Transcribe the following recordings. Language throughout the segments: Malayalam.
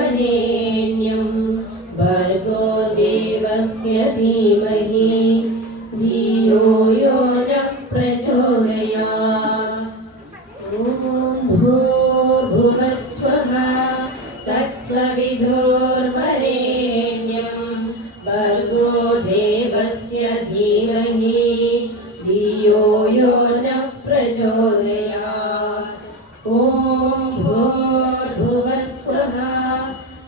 तत्सवितुर्वरेण्यं भर्गो देवस्य धीमहि धियो यो नः प्रचोदयात्। ॐ भूर्भुवः स्वः तत्सवितुर्वरेण्यं भर्गो देवस्य धीमहि धियो यो नः प्रचोदयात्। ॐ भूर्भुवः स्वः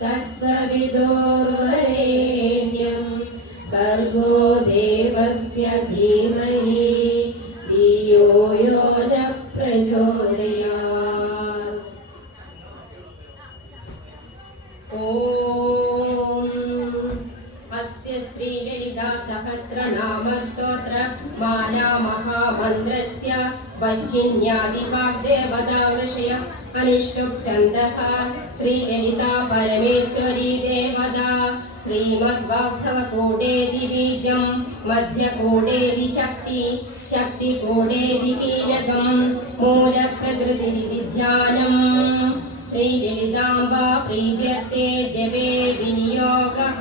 तत्सवितुर्वरेण्यं भर्गो देवस्य धीमहि धियो यो नः प्रचोदयात्। ॐ अस्य श्रीललिता सहस्रनाम स्तोत्र माला महामन्त्रस्य पश्चिन्यादिवाग्देवता ऋषय अनुष्टुप् छन्दः श्रीललिता परमेश्वरी देवता श्रीमद्वाग्भवकोटेति बीजं मध्यकोटेति शक्ति शक्तिकोटेति कीलकं मूलप्रकृतिरिति ध्यानम् श्रीललिताम्बा प्रीत्यर्थे जपे विनियोगः।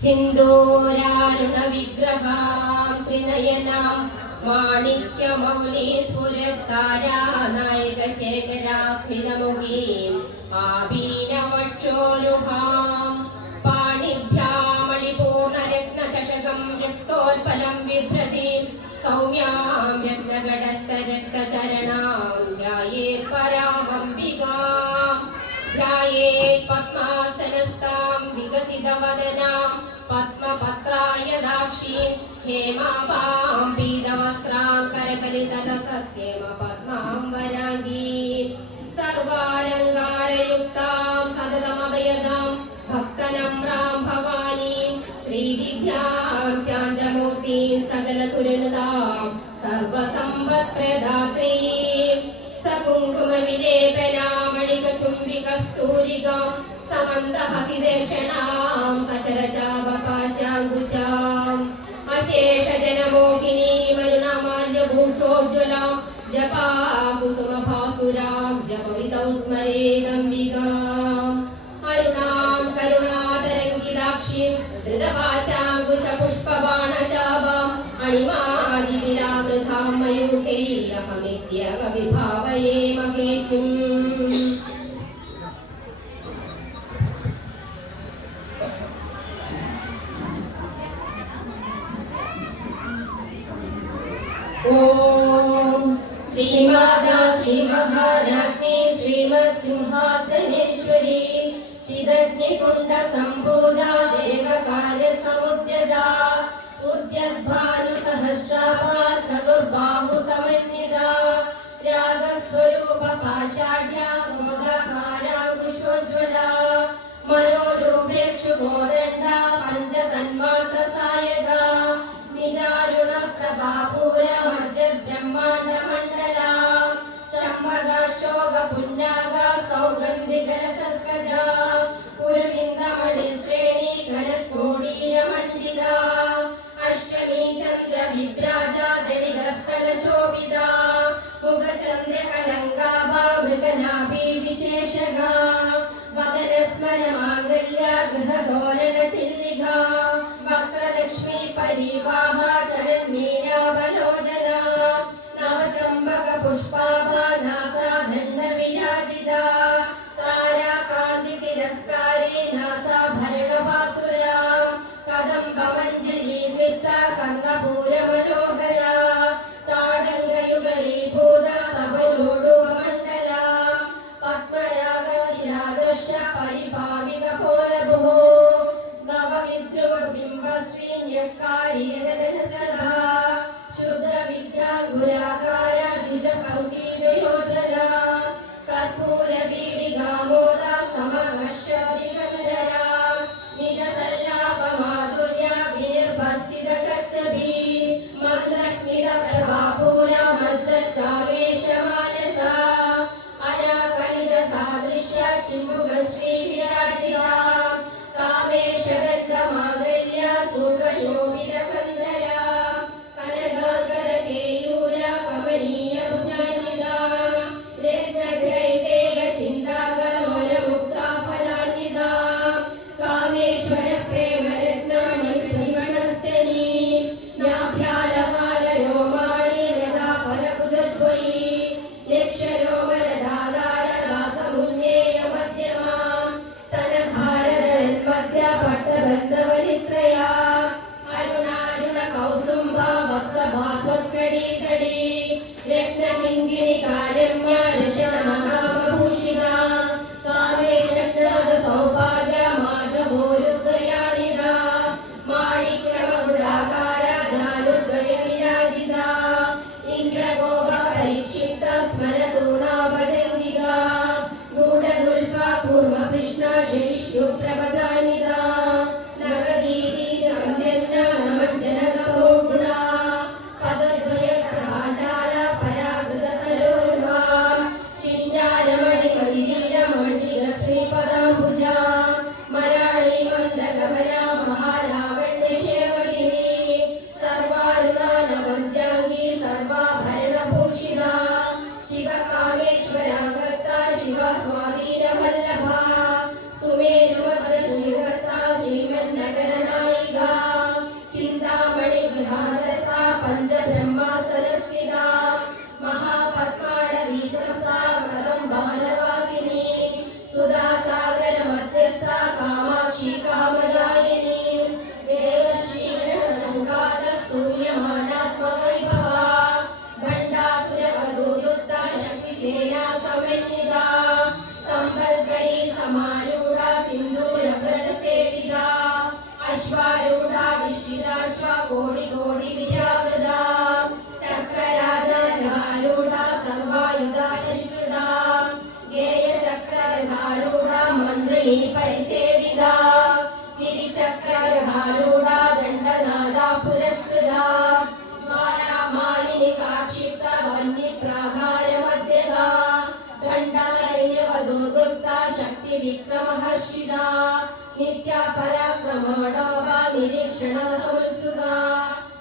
सिन्दूरारुणविग्रहां त्रिनयनां माणिक्यमौलिस्फुरत्तारा नायकशेखरास्मितमुखीम् आभीनवक्षोरुहां पाणिभ्यामणिपूर्णरत्नचषकं रक्तोत्पलं बिभ्रतीं सौम्यां रत्नगडस्थरक्तचरणां ध्यायेत् परामम्बिकां ध्यायेत् पद्मासनस्तां विकसितवदनां पद्मपत्राय दाक्षीं हेमाभां पीतवस्त्रां करकलितलसत्येम पद्मां वराङ्गीं सर्वालङ्कारयुक्तां सततमभयदां भक्तनम्रां भवानीं श्रीविद्यां शान्तमूर्तिं सकलसुरनुतां सर्वसम्पत्प्रदात्रीं सकुङ्कुमविलेपनामणिकचुम्बिकस्तूरिकां समन्तहसिदेक्षणां सचरचापपाशाङ्कुशाम् अशेषजनमोहिनीमरुणमाल्यभूषोज्ज्वलां जपाकुसुमभासुरां जपवितौ स्मरेदम्बिकाम् अरुणां करुणातरङ्गिताक्षीं धृतपाशाङ्कुशपुष्पबाणचापाम् अणिमादिविरावृतां मयूखैरहमित्यव विभावये महेशिम्। ॐ श्रीमाता श्रीमहाराज्ञी श्रीमत्सिंहासनेश्वरी चिदग्निकुण्डसम्भूता देवकार्यसमुद्यता उद्यद्भानुसहस्राभा चतुर्बाहुसमन्विता रागस्वरूपपाषाढ्या मोदकाराङ्कुशोज्ज्वला मनोरूपेक्षुगोदण्डा पञ्चतन्मात्रसायका निजारुणप्रभापूरमज्जद्ब्रह्माण्डमण्डला चम्बकाशोकपुन्नागा सौगन्धिकरसर्कजा उर्विन्दमणिश्रेणी घनकोडीरमण्डिता अष्टमी चन्द्रविभ्राजा दलितस्थलशोभिता मुखचन्द्रकलङ्काभा मृगनाभिविशेषगा वदनस्मरमाङ्गल्या गृहतोरणचिल्लिका वक्त्रलक्ष्मी परिवाहा चरन्मीनावलोचना नवचम्बकपुष्पाभा नासा दण्डविराजिता ताराकान्तितिरस्कारी नासा भरणभासुरा कदम्बमञ्जरी नृत्ता कर्णपूरमनोहरा ताडङ्गयुगलीभूता तपलोडुमण्डला पद्मरागशिलादर्श परिभाविकपोलभुः नवविद्रुमबिम्ब सूत्रशोभितकन्धरा कनकाकरकेयूर कमनीयभुजान्विता रत्नग्रैवेयचिन्ताकलोलमुक्ताफलान्विता कामेश्वरप्रेमरत्नानि प्रतिवनस्तनी नाभ्यालकालरोमाणि रदाफलकुजद्वयी यक्षरोमरदादारदासमुन्नेयमध्यमां स्तनभारदळन्मध्यपट्टबन्धवनित्रया अरुणारुणकौसुम्भा वस्त्रभास्वत्कड़ीतडी रत्नकिङ्गिणिकारम्या रशनमहामभूषिता कामेशक्नमदसौभाग्य माधवोरुद्वयानिदा माणिक्यमकुटाकार जानुद्वयविराजिता इन्द्रगोपपरीक्षिप्ता स्मरतूणाभजङ्गिका गूढगुल्फा कूर्मकृष्णा जयिष्णुप्रपदान्विता नगदीति सञ्जन्ना नमज्जनतमो गुणा पदद्वयप्रभाचार परागतसरोरुहा शिञ्जालमणिमञ्जीरमण्डितश्रीपदाम्बुजा मराळी मन्दगमना महालावण्यशेवगिनी सर्वारुणानवद्याङ्गी सर्वाभरणभूषिता शिवकामेश्वराङ्गस्था शिवस्वाधीनवल्लभा सुमेरुमग्रशृङ्गस्था श्रीमन्नगरनायिका चिन्तामणिगृहादस्था पञ्चब्रह्मासनस्थिता महापद्माडवीसस्था कदम्बानवासिनी सुधासागरमध्यस्था कामाक्षी कामदायिनी देवश्रीगणसङ्घातस्तूयमानात्मवैभवा भण्डासुरवधूयुक्ता शक्तिसेना समन्विता सम्बल्करी समारूढा सिन्दूरव्रतसेविता अश्वारूढाधिष्ठिताश्वकोटिकोटिविरावृता चक्रराजरथारूढा सर्वायुधाधिष्ठिता गेयचक्ररथारूढा मन्त्रिणी परिसेविता गिरिचक्ररथारूढा दण्डनादा पुरस्कृता ज्वालामालिनी काक्षिप्ता वह्निप्राकारमध्यगा दण्डसैन्यवधूगुप्ता शक्तिविक्रमहर्षिता नित्या पराक्रमोडोगा निरीक्षणसमुत्सुका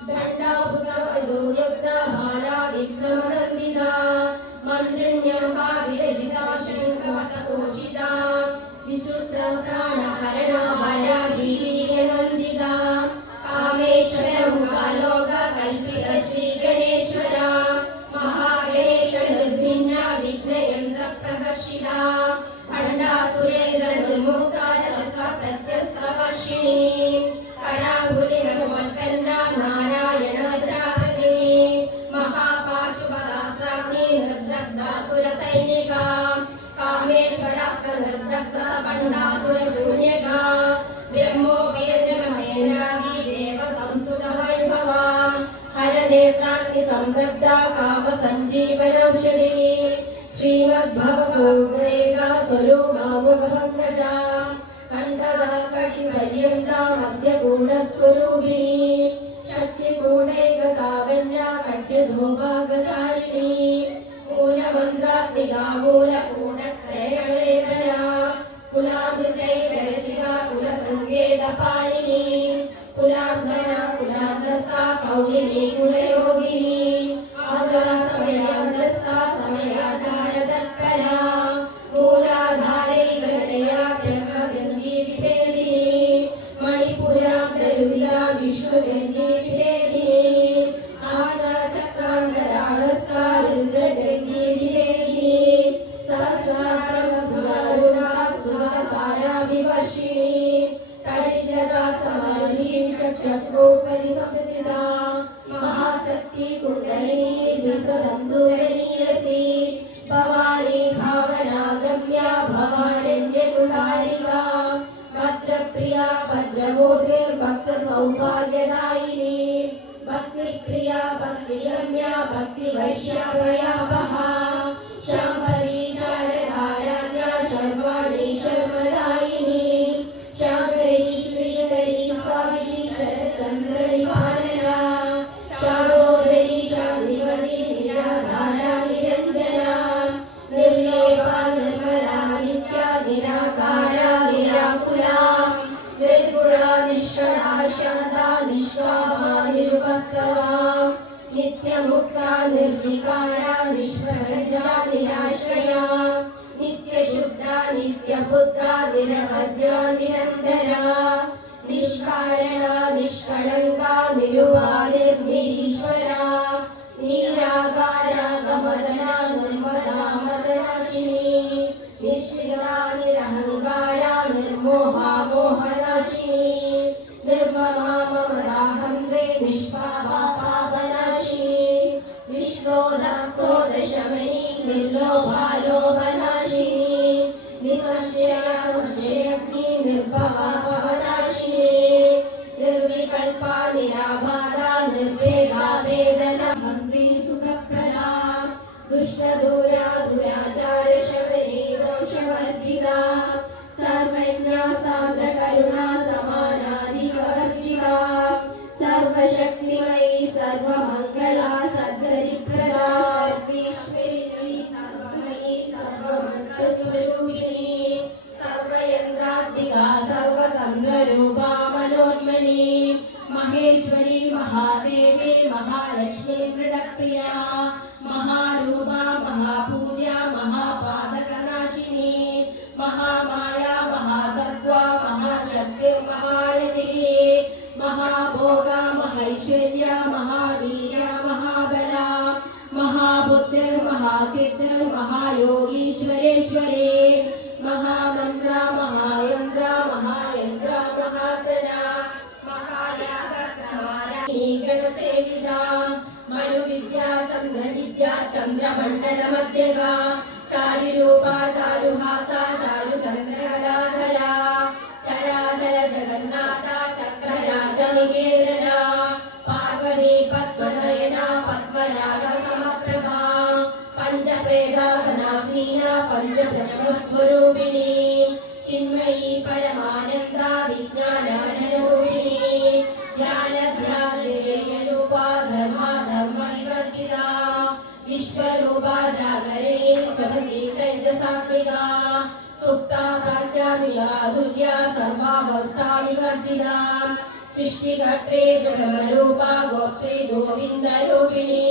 दण्डपुत्रवधूयुक्ता भाला विक्रमनन्दिता मन्त्रिण्यम्बा विरचिता शङ्खवततोषिता विशुद्धप्राणहरणा भाला वीर्यनन्दिता कामेश्वरं कालोककल्पितश्रीगणेश्वरा महागणेशनिर्भिन्ना विघ्नयन्त्रप्रदर्शिता भण्डासुरेन्द्रनिर्मुक्ता शस्त्रप्रत्यस्त्रवर्षिणी कराङ्गुलिनमोत्पन्ना नारायणचारिणी महापाशुपदास्त्राग्नि निर्दग्धासुरसैनिका कामेश्वरास्त्रनिर्दग्धभण्डासुरशून्यका ब्रह्मोपेन्द्रमहेन्द्रागी देवसंस्तुतवैभवा हरनेत्राग्निसंरब्धा कामसञ्जीवनौषधिनी श्रीमद्भवगौरेगा स्वरूपामुखपङ्कजा कण्ठकटिपर्यन्ता मध्यगूढस्वरूपिणी शक्तिगूढैकतावन्या कट्यधूभागधारिणी मूलमन्त्रात्मिका मूलकूटत्रयकलेवरा कुलामृतैकरसिका कुलसङ्केतपालिनी कुलाङ्गना कुलाङ्गस्था कौलिनी कुलयोगिनी समयान्तस्था समयाचारतत्परा मूलाधारैकलया ब्रह्मगन्धी विभेदिनी मणिपुरान्तरुद्रा विष्णुगन्धी विभेदिनी आज्ञाचक्रान्तराळस्था रुद्रगन्धी विभेदिनी सहस्रारमधुरारुणा सुहासारा विवर्षिणी कलिलता समारुषी षट्चक्रोपरि संस्थिता महाशक्ति कुण्डलिनी विसदन्दूरनीयसी भवानी भावनागम्या भवारण्यकुण्डालिका भद्रप्रिया भद्रमूर्तिर्भक्तसौभाग्यदायिनी भक्तिप्रिया भक्तिगम्या भक्तिवैश्यावयावहा शाम्भवी शारदाराध्या शर्वाणी शर्मदायिनी शाकरी श्रीकरी स्वामिनी शरच्चन्द्रनिवारणा शारोदरी शान्तिवती निराधारा निरञ्जना निर्लेपा निर्मला नित्या निराकारा निराकुला निर्गुणा നിഷ്ഠൂരാ നിഷ്കളാ ശാന്താ നിഷ്കാമാ നിരുപദ്രവാ നിത്യമുക്താ നിർവികാരാ നിഷ്പ്രപഞ്ചാ നിരാശ്രയാ നിത്യശുദ്ധാ നിത്യപുത്രാ നിരവധ്യാ നിരന്തരാ നിഷ്കാരണാ നിഷ്കളങ്കാ നിരുപാധിർനിരീശ്വരാ നിരാകാരാ ഗമദനാ നിർമ്മദാ മദനാശിനി നിശ്ചിതാ നിരഹങ്കാരാ നിർമോഹാ മോഹനാശിനി നിർമ്മമാ മമരാഹംഗ്രേ നിഷ്പാപാ പാപനാശിനി നിഷ്ക്രോധ ക്രോധശമനി നിർലോഭാ ലോഭനാശിനി നിസംശയാ സംശയഗ്നി നിർഭവാ ഭവനാശിനി നിർവികൽപാ നിരാഭാരാ നിർവേദാ വേദനാ ഹന്ത്രി സുഖപ്രദാ ദുഷ്ടദൂരാ ദുരാചാര ശമനി ദോഷവർജിതാ സർവജ്ഞാ സാന്ദ്ര കരുണാ സമാനാധികവർജിതാ സർവശക്തിമയി സർവമംഗളാ സദ്ഗതിപ്രദാ സർവേശ്വരി സർവമയി സർവമന്ത്രസ്വരൂപിണി സർവയന്ത്രാത്മികാ സർവതന്ത്രരൂപാ മനോന്മനി മഹേശ്വരി മഹാദേവി മഹാലക്ഷ്മി മൃഡപ്രിയാ മഹാരൂപാ മഹാപൂജ്യ മഹാപാതകനാശിനി മഹാമായ മഹാസത്വാ മഹാശക്തി മഹാരഥി മഹാഭോഗ മഹൈശ്വര്യ മഹാവീര്യ മഹാബല മഹാബുദ്ധിർ മഹാസിദ്ധിർ മഹായോഗീശ്വരേശ്വരേ മഹാമന്ത്ര മഹായന്ത്ര മഹായന്ത്ര മഹാസന മഹായാഗണ സേവിത മനുവിദ്യ ചന്ദ്രവിദ്യ ചന്ദ്രമണ്ഡലമധ്യക ചാരുരൂപ ചാരുഹാസ ചാരുചന്ദ്രകലാധര ചരാചര ജഗന്നാഥ ചക്രരാജ നികേതന പാർവതി പദ്മനയന പദ്മരാഗ സമപ്രഭ പഞ്ചപ്രേതാസനാസീന പഞ്ചബ്രഹ്മസ്വരൂപിണി ചിന്മയി പരമാനന്ദ വിജ്ഞാനവനരൂപിണി ജ്ഞാനധ്യാനരൂപ ധർമാ ധർമ്മ വിവർജിത വിശ്വരൂപ ജാഗരിണി സ്വഭക്തി തൈജസാത്മിക സുപ്താ പ്രാജ്ഞാതുര്യ സർവാവസ്ഥാ വിവർജിത സൃഷ്ടികർത്രേ ബ്രഹ്മരൂപ ഗോത്രേ ഗോവിന്ദരൂപിണി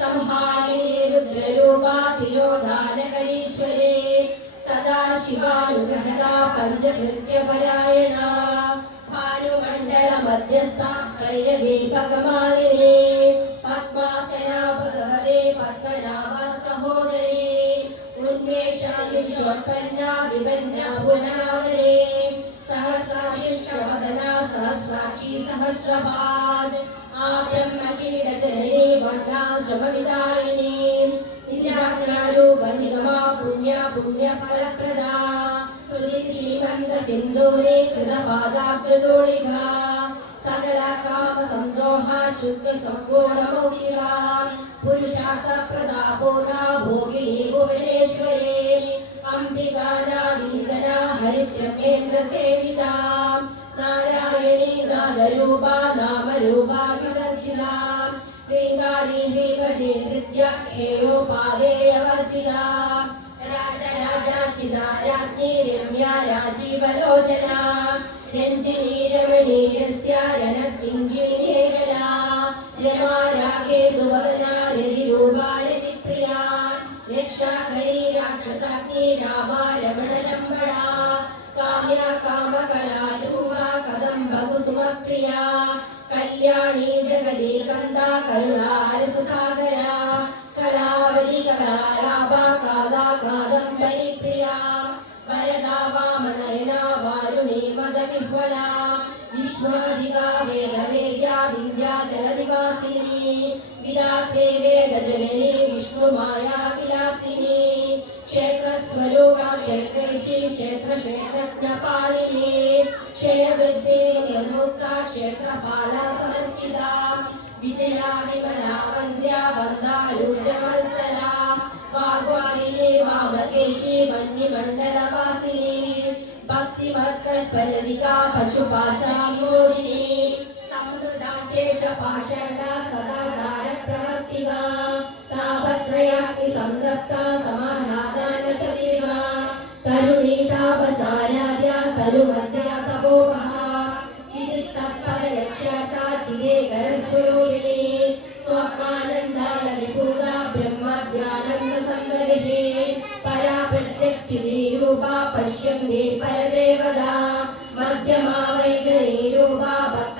സംഹാരിണി രുദ്രരൂപ തിരോധാനകരീശ്വരേ സദാശിവാനുഗ്രഹദാ പഞ്ചകൃത്യപരായണ ഭാനുമണ്ഡല മധ്യസ്ഥ ഭൈരവീപകമാലിനി പദ്മാസനാ ഭഗവതേ പദ്മനാഭ സഹോദരി ഉന്മേഷായുഷോത്പന്ന വിപന്ന പുനാവരേ സഹസ്രാശിഷ്ടവദന സഹസ്രാക്ഷി സഹസ്രപാദ് ആ ബ്രഹ്മകീടജനനി വർണ്ണാശ്രമവിദായിനി നിജാജ്ഞാരൂപ നിഗമാ പുണ്യ പുണ്യഫലപ്രദാ ശ്രീമന്ത സിന്ദൂരേ കൃതപാദാബ്ജതോളിക സകല കാമ സന്തോഹ ശുദ്ധ സമ്പൂർണമൗലിക പുരുഷാർത്ഥ പ്രദാപൂർണ ഭോഗിനി ഭുവനേശ്വരേ അംബികാനാദിനിധന ഹരിബ്രഹ്മേന്ദ്ര സേവിത നാരായണീ നാദരൂപ നാമരൂപ വിവർജിത ശ്രീകാരി ശ്രീപതി നൃത്യ ഏയോപാദേയവർജിത രാജരാജാർച്ചിത രാജ്ഞി രമ്യ രാജീവലോചന രഞ്ജിനി രമണീയസ്യ രണത്തിങ്കിണി മേഖല രമാ രാഗേതുവദന രതിരൂപാ രതിപ്രിയാ രക്ഷാകരി രാക്ഷസാഗ്നി രാമ രമണരംഭണ കാമ്യ കാമകലാരൂപ കദംബ കുസുമപ്രിയ കല്യാണി ജഗതി കന്ദ കരുണാരസസാഗര കലാവതി കലാലാഭ കാദാ കാദംബരി പ്രിയ വരദാ വാമനയന വാരുണി മദവിഹ്വല വിശ്വാധികാ വേദവേദ്യ വിന്ധ്യാചലനിവാസിനി വിരാത്രേ വേദജനനി വിഷ്ണുമായാ വിലാസിനി ക്ഷേത്രസ്വരൂപ ക്ഷേത്രേശി ക്ഷേത്രക്ഷേത്രജ്ഞപാലിനി ക്ഷയവൃദ്ധി നിർമുക്ത ക്ഷേത്രപാല സമർച്ചിത വിജയാ വിമലാ വന്ദ്യ വന്ദാരൂജമത്സല വാഗ്വാരിണി വാമകേശി മന്യമണ്ഡലവാസിനി ഭക്തിമത്കൽപലതികാ പശുപാശാമോഹിനി സമൃദാ ശേഷപാഷണ്ട സദാചാര പ്രവർത്തിക താപത്രയാഗ്നി സംതപ്ത സമാധാനചരിക തരുണീ താപസാരാധ്യ തരുമധ്യ തപോമഹ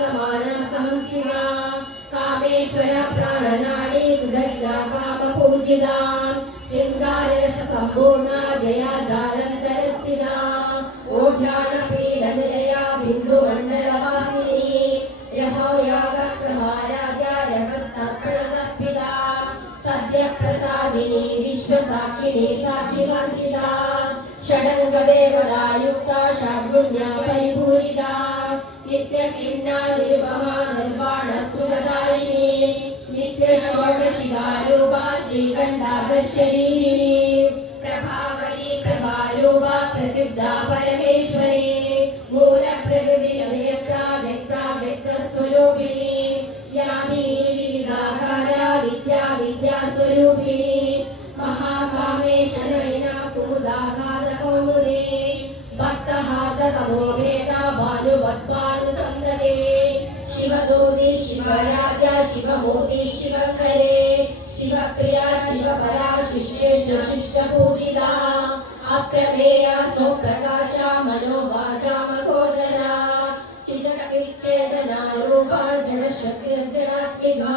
वर्तमान संस्थिता कामेश्वर प्राणनाडी हृदया कामपूजिता शृंगाररस संपूर्णा जया जालंधरस्थिता ओढ्याण पीडनिलया बिन्दुमण्डलवासिनी यहो यागक्रमाराध्या यगस्तत्प्रणतपिता सद्यप्रसादिनी विश्वसाक्षिणी साक्षिवर्जिता षडङ्गदेवतायुक्ता षड्गुण्या परिपूरिता नित्यकिन्ना निरुपमा निर्वाणस्तुतदायिनी नित्यषोडशिकारूपा श्रीकण्ठागशरीरिणी प्रभावती प्रभारूपा प्रसिद्धा परमेश्वरी मूलप्रकृति अव्यक्ता व्यक्ता व्यक्तस्वरूपिणी यामिनी विविधाकारा विद्या विद्यास्वरूपिणी महाकामेशनयना कुमुदाघातकौमुदी भक्तहार्दतमोभेदा भानुवद्भानुसन्दते शिवदूती शिवराजा शिवमूर्ति शिवकरे शिवप्रिया शिवपरा शिश्रेष्ठ शिष्टपूजिता अप्रमेया सौप्रकाशा मनोवाचामगोचरा चिजकिच्चेदना रूपा जडशक्तिर्जडात्मिका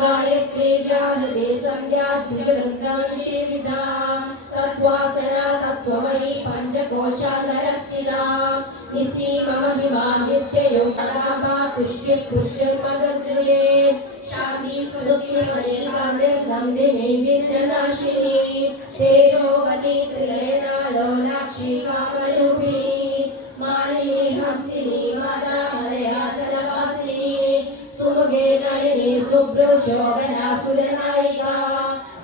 गायत्री व्याहृते संध्या द्विजगन्धानुसेविता तद्वासना तत्त्वमयी पञ्चकोशान्तरस्थिता निसीममहिमा नित्ययोगदाभा तुष्टिपुष्टिर्मदृते शान्ति सुस्तिमनिर्वान्दिर्नन्दिनी विघ्ननाशिनी तेजोवती त्रिनयना लोलाक्षी कामरूपिणी मालिनी हंसिनी माता मलयाचलवासिनी सुमुखे नलिनी शुभ्रशोभना सुरनायिका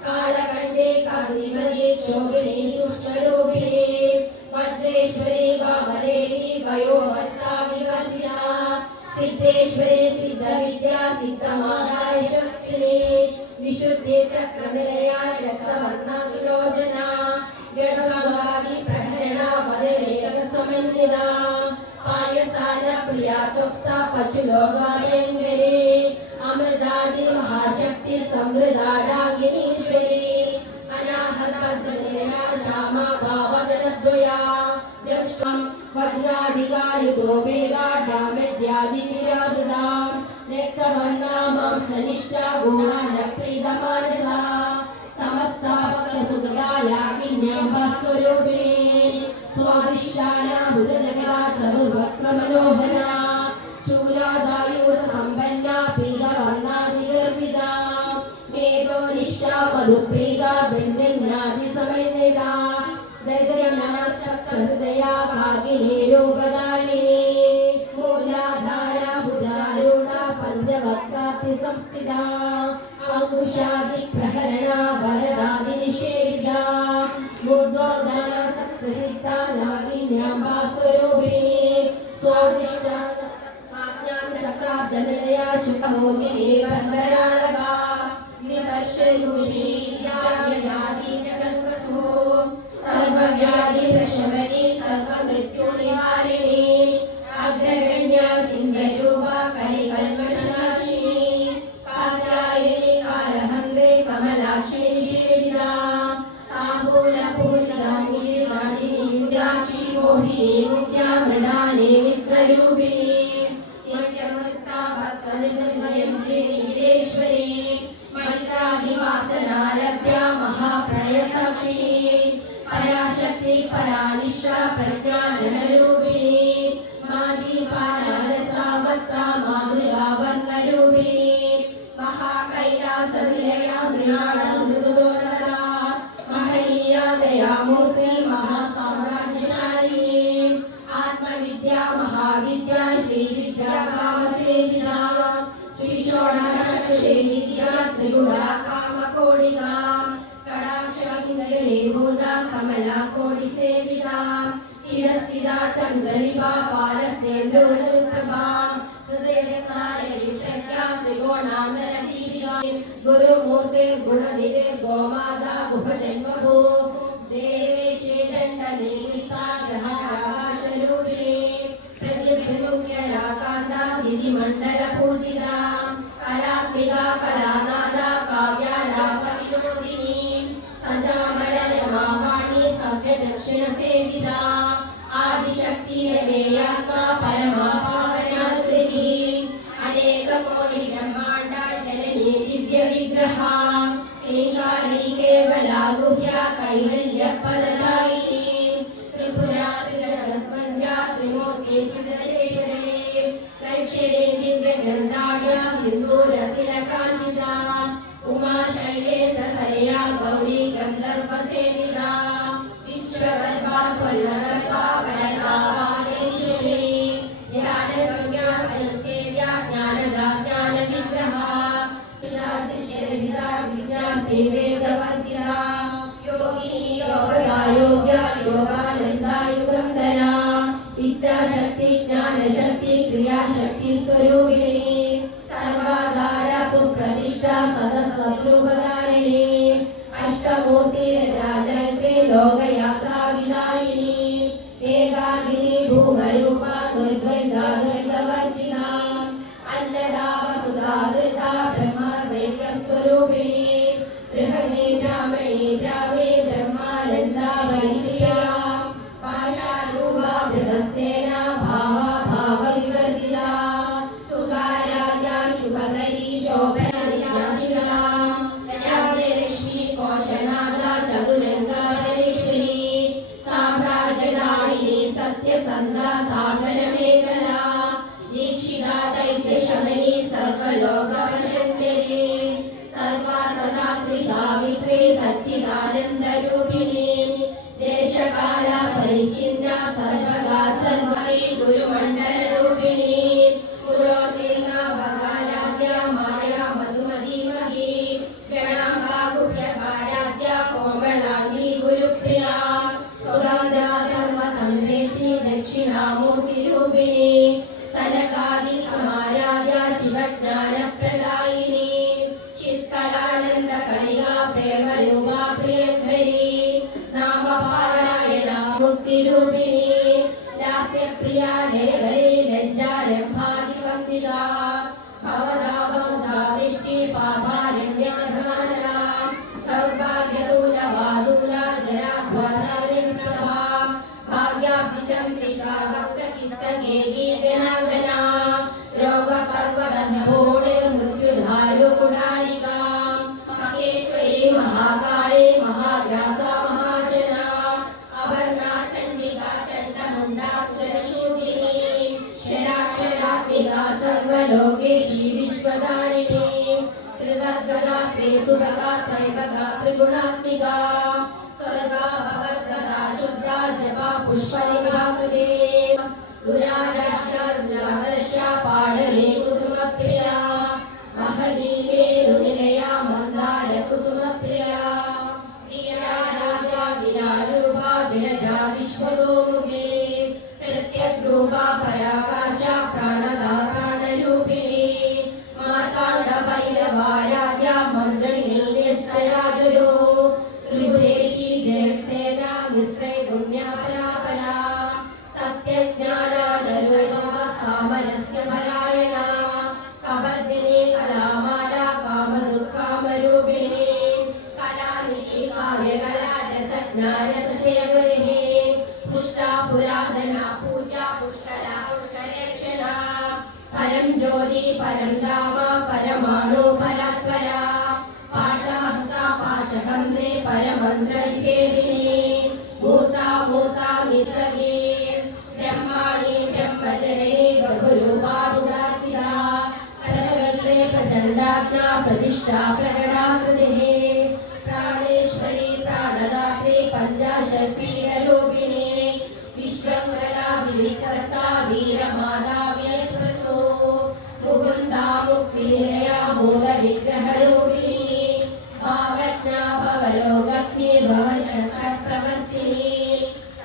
कालकण्ठे कादिमती क्षोभिणी सूक्ष्मरूपिणी वज्रेश्वरी वामदेवी वयोहस्ता विवर्जिता सिद्धेश्वरी सिद्धविद्या सिद्धमाता यशस्विनी विशुद्धि चक्रनिलया रक्तवर्णा विलोचना व्यर्थाङ्गादि प्रहरणा वदनेकसमन्विता पायसान प्रिया त्वक्स्ता पशुलोकायङ्करी अमृतादि महाशक्ति समृद्धा डाङ्गिनीश्वरी अनाहता जया श्यामा भावदनद्वया दंष्ट्वं वज्राधिकायुतो वेगाढ्यामेद्यादिविरावृता नेत्रवर्णा मांसनिष्ठा गुणानप्रीतमानसा समस्तापकसुतगा लाकिन्याम्बस्वरूपिणी स्वादिष्टाना भुजगदा चतुर्वक्त्रमनोहरा शूलादायुधसम्पन्ना पीतवर्णादिगर्भिता मेधोनिष्ठा मधुप्रीता बिन्दिन्यादिसमन्विता दैर्यमनसक्तहृदया काकिनी रूपदायिनी मूलाधारा भुजारूढा पञ्चवक्त्रास्ति संस्थिता अंकुशादिप्रहरणा वरदादिनिषेविता मूर्धोदना सत्त्वचित्ता लाविन्याम्बा स्वरूपिणी स्वादिष्टा आज्ञानचक्राब्जनिलया शुकमोचिनी वर्धराळगा विमर्शरूपिणी याज्ञादि जगन्प्रसो सर्वव्याधिप्रशमनी सर्वमृत्युनिवारिणी अग्रगण्या सिंहरूपा कलिकल्मषनाशिनी कात्यायिनी कालहन्त्रे कमलाक्षी निषेविता ताम्बूलपूरिताङ्गी नाडिनी युगाक्षी मोहिनी मुख्या मृणाली मित्ररूपिणी यज्ञमुक्ता भक्तनिर्मयन्त्रिणी गिरेश्वरी मैत्रादिवासनारभ्या महाप्रणयसाक्षिणी पराशक्ति परानिष्ठा प्रज्ञानरूपिणी मादीपानारसावत्ता माधुर्या वर्णरूपिणी महाकैलासनिलया मृणालमृदुदोलना महनीया दयामूर्ति महासाम्राज्यशालिनी आत्मविद्या महाविद्या श्रीविद्या कामसेविना श्रीषोडशचक्षुषे विद्या त्रिगुणा कामकोटिका कटाक्षाङ्गरीभूता कमलाकोटिसेविता शिरस्थिता चन्द्रनिभा पालस्तेन्दुप्रभा हृदयस्थानयुक्तज्ञा त्रिकोणान्तरदीपिका गुरुमूर्तिर्गुणनिधिर्गोमाता गुहजन्मभू देवेशे दण्डनीतिस्था ग्रहप्रकाशरूपिणी प्रतिभिमुख्यराकान्ता निधिमण्डलपूजिता कलात्मिका कलानादा काव्यालापविनोदिनी सजामरमावाणी सव्यदक्षिणसेविता आदिशक्ति रमेयात्मा परमा पावनात्रिणी കൈവല്യപദദായിനി ത്രിപുരാത്രികരത്മന്യാ ത്രിമൂർത്തീശ്വരേശ്വരേ പ്രേക്ഷ്യരേ ദിവ്യഗന്ധാഢ്യ സിന്ദൂരതിലകാഞ്ചിതാ ഉമാ ശൈലേന്ദ്രഹരയാ ഗൗരീ ഗന്ധർവസേവിതാ വിശ്വഗർഭാ സ്വർണ്ണഗർഭാ വരദാവാദേശ്വരീ ജ്ഞാനഗമ്യാ പരിച്ഛേദ്യാ ജ്ഞാനദാ ജ്ഞാനവിഗ്രഹാ സുധാതിശയവിദാ വിജ്ഞാനേ വേദവർജിതാ യോഗിനി യോഗദാ യോഗ്യാ യോഗാനന്ദാ യുഗന്ധരാ ഇച്ഛാശക്തി ജ്ഞാനശക്തി ക്രിയാശക്തി സ്വരൂപിണി സർവാധാര സുപ്രതിഷ്ഠാ സദസ്വരൂപധാരിണി അഷ്ടമൂർത്തി രാജയന്ത്രി ലോകയാത്രാ വിദായിനി ഏകാഗ്നി ഭൂമരൂപ ദ്വൈതാദ്വൈതവർജിത അന്നദാ വസുധാ ധൃതാ ബ്രഹ്മവൈക്യസ്വരൂപിണി ബൃഹദി ബ്രാഹ്മണി ബ്രാഹ്മി ബ്രഹ്മാനന്ദാ വൈദ്രിയാ പാഷാരൂപ ബൃഹസ്സേന ഭാവ ഭാവവിവർജിത സുഖാരാധ്യ ശുഭകരി ശോഭനയാശിത രാജലക്ഷ്മി കോശനാഥ ചതുരംഗേശ്വരി സാമ്രാജ്യദായിനി സത്യസന്ധ സാഗരമേഖല ദീക്ഷിത ദൈത്യശമനി സർവലോകവശങ്കരി സർവാർത്ഥദാത്രി സാവിത്രി സച്ചിദാനന്ദരൂപിണി ദേശകാല പരിച്ഛിന്ന സർവദാ സർവരി ഗുരുമണ്ഡലരൂപിണി പുരോതീർണ ഭഗാരാധ്യ മായ മധുമതീമഹി ഗണാംബാ ഗുഹ്യകാരാധ്യ കോമളാംഗി ഗുരുപ്രിയ സുഗന്ധ സർവതന്ത്രേശി ദക്ഷിണാമൂർത്തിരൂപിണി സനകാദി സമാരാധ്യ ശിവജ്ഞാനപ്രദായിനി ചിത്കലാനന്ദ കലികാ പ്രേമരൂപാ പ്രിയങ്കരി നാമപാരായണ മുക്തിരൂപിണി ലാസ്യപ്രിയ ദേവരേ ലജ്ജാരംഭാതിവന്ദിത ഭവതാപമുദാ വൃഷ്ടി പാപാരണ്യധാന ദൗർഭാഗ്യദൂരവാദൂല ജരാധ്വാനവിപ്രഭ ഭാഗ്യാഭിചന്ദ്രികാ ഭക്തചിത്തഗേഗീഗനാഗന രോഗപർവതനഭോടെ മൃത്യുധാരുകുടാരികാ മഹേശ്വരി മഹാകാളി മഹാഗ്രാസ മഹാശന അപർണാ ചണ്ഡികാ ചണ്ഡമുണ്ഡാസുരശൂദിനി ശരാക്ഷരാത്മികാ സർവലോകേശി വിശ്വധാരിണി ത്രിവർഗദാ ത്രിസുഭഗാ ത്രൈവഗാ ത്രിഗുണാത്മികാ സ്വർഗാ ഭവദ്ഗദാ ശുദ്ധാ ജപാ പുഷ്പനികാ കൃതേ ദുരാദർശ പാടലേ കുസുമപ്രിയ മഹദീ മേരുനിലയാ മന്ദാര കുസുമപ്രിയ വീരാരാധ്യ വിരാരൂപ വിരജാ വിശ്വതോമുഖേ പ്രത്യഗ്രൂപ പരാകാശ പ്രാണദാ പ്രാണരൂപിണി മാർത്താണ്ഡ ഭൈരവാരാധ്യ മന്ത്രിണീ നിസ്തരാജയോ ത്രിപുരേശി ജയസേന നിസ്ത്രൈഗുണ്യപരാപര സത്യജ്ഞാനാനരൂപ സാമരസ്യ പരായണ കബർദിനി കലാമാല കാമദുഃഖാമരൂപിണി കലാനിധി കാവ്യകലാ രസജ്ഞാനസശേഖരിണി പുഷ്ടാ പുരാതന പൂജാ പുഷ്കല പുഷ്കരക്ഷണ പരം ജ്യോതി പരം ധാമ പരമാണു പരാത്പര പാശഹസ്ത പാശകന്ത്രേ പരമന്ത്രവിഭേദിനി മൂർത്താ മൂർത്താ നിസഗേ ബ്രഹ്മാണി ബ്രഹ്മചരണി ബഹുരൂപാദുരാർച്ചിത പ്രസവന്ത്രേ പ്രചണ്ഡാജ്ഞാ പ്രതിഷ്ഠാ പ്രകടാകൃതിഃ പ്രാണേശ്വരി പ്രാണദാത്രി പഞ്ചാശൽപീഠരൂപിണി വിശ്വംകരാ വിരിക്തസ്ഥാ വീരമാതാ വീരപ്രസോ മുകുന്ദാ മുക്തിനിലയാ മൂലവിഗ്രഹരൂപിണി ഭാവജ്ഞാ ഭവലോകഗ്നി ഭവനപ്രവർത്തിനി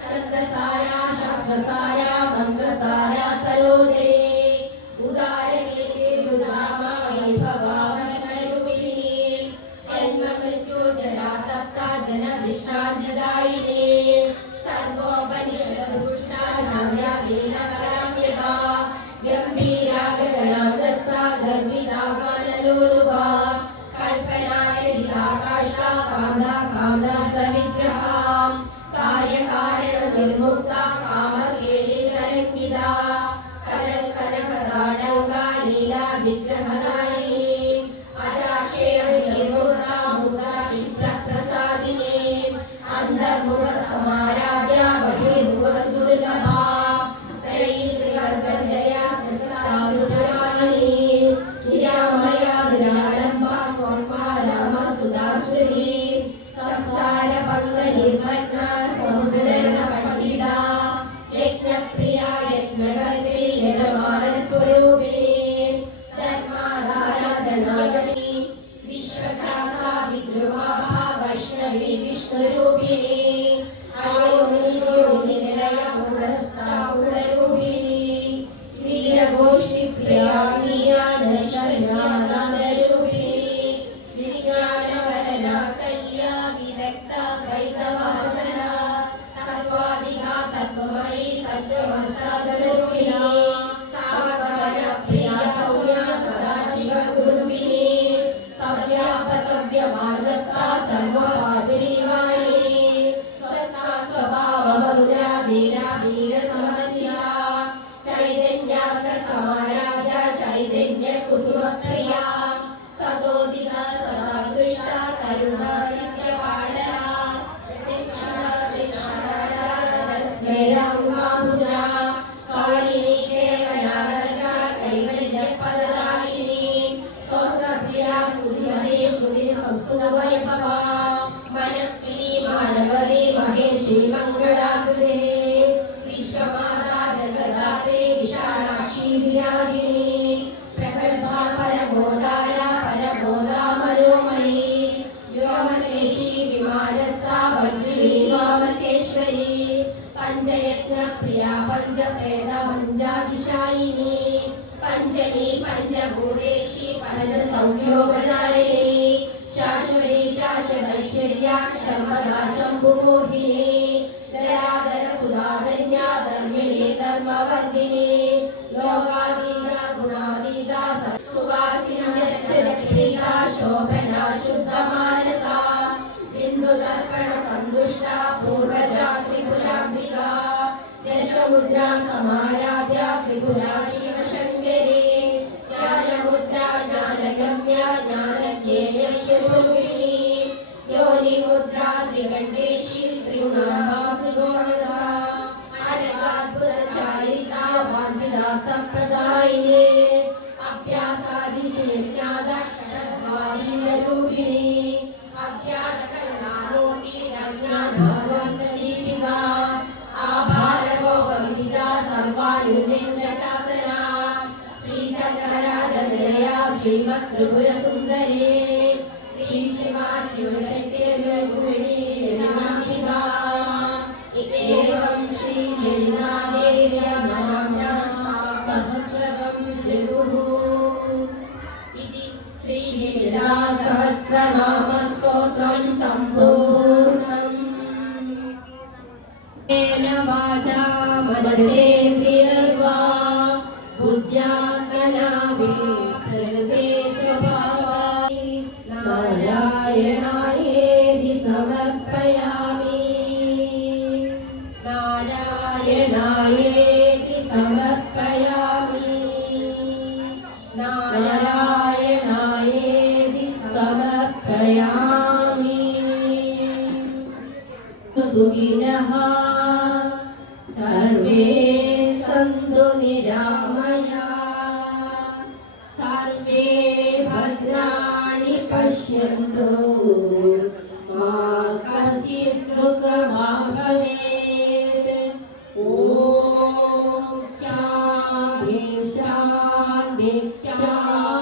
സർഗസാരാ ശാസ്ത്രസാരാ മന്ത്രസാരാ തലോദരേ ഉദാരനീതി ഉദാമാ വിഭവാവശരൂപിണി ജന്മമൃത്യു ജരാതപ്താ ജനവിശ്രാന്തിദായിനി സർവോപനിഷദുഷ്ടാ ശാമ്യാദീനകരാമ്യകാ ഗംഭീരാഗഗണാന്തസ്ഥാ ഗർഭിതാ ഗാനലോലുപാ കൽപ്പനായതികാകാശാ കാന്താ കാന്താർത്ഥവിഗ്രഹാ കാര്യകാരണ നിർമുക്ത കാമകേളിതരംഗിത കനകതാടങ്ക ലീലാ വിഗ്രഹധാരിണി അജാക്ഷയ നിർമുക്ത മുക്ത ക്ഷിപ്രപ്രസാദിനി विद्यादिनी प्रगल्भा परमोदारा परमोदा मनोमयी व्योमकेशी विमानस्था वज्रिणी वामकेश्वरी पंचयत्न प्रिया पंचप्रेत पंचादिशायिनी पंचमी पंचभूतेशी पंच संयोगचारिणी शाश्वती शाश्वतैश्वर्या शम्भदा शम्भुमोहिनी दयाधर सुधाधन्या धर्मिणी धर्मवर्धिनी लोकातीता गुणातीता सुवासिनी शोभना शुद्धमानसा बिन्दुदर्पण सन्तुष्टा पूर्वजा त्रिपुराम्बिका दशमुद्रा समाराध्या त्रिपुरा शिवशङ्करी ज्ञानमुद्रा ज्ञानगम्या ज्ञानज्ञेयस्य स्वरूपिणी योनिमुद्रा त्रिकण्ठेशी त्रिगुणात्मा त्रिगुणदा अनगाद्भुतचारित्रा वाञ्छितार्थप्रदायिनी अभ्यासादिशेज्ञादा षड्वादीयरूपिणी अज्ञातकरुणामूर्ति ज्ञानानन्ददीपिका आभारगोपविदिता सर्वायुर्निर्दशासना श्रीचक्रराजनिलया श्रीमत्त्रिपुरसुन्दरी श्रीशिवा शिवशक्तिर्गुहिणी नमामिका एवं श्रीललितादेव्या नाम्ना सहस्रकं जगुः इति श्रीललिता सहस्रनामस्तोत्रं सम्पूर्णम् येन वाचा मनसेन्द्रियर्वा बुद्ध्यात्मना विप्रकृते स्वभावानि नारायणायेति समर्पयामि नारायणायेति समर्पयामि नारायणायेति समर्पयामि सुखिनः सर्वे सन्तु निरामया सर्वे भद्राणि पश्यन्तु मा कश्चित् दुःखभाग् भवेत् ॐ शान्ति शान्ति शान्ति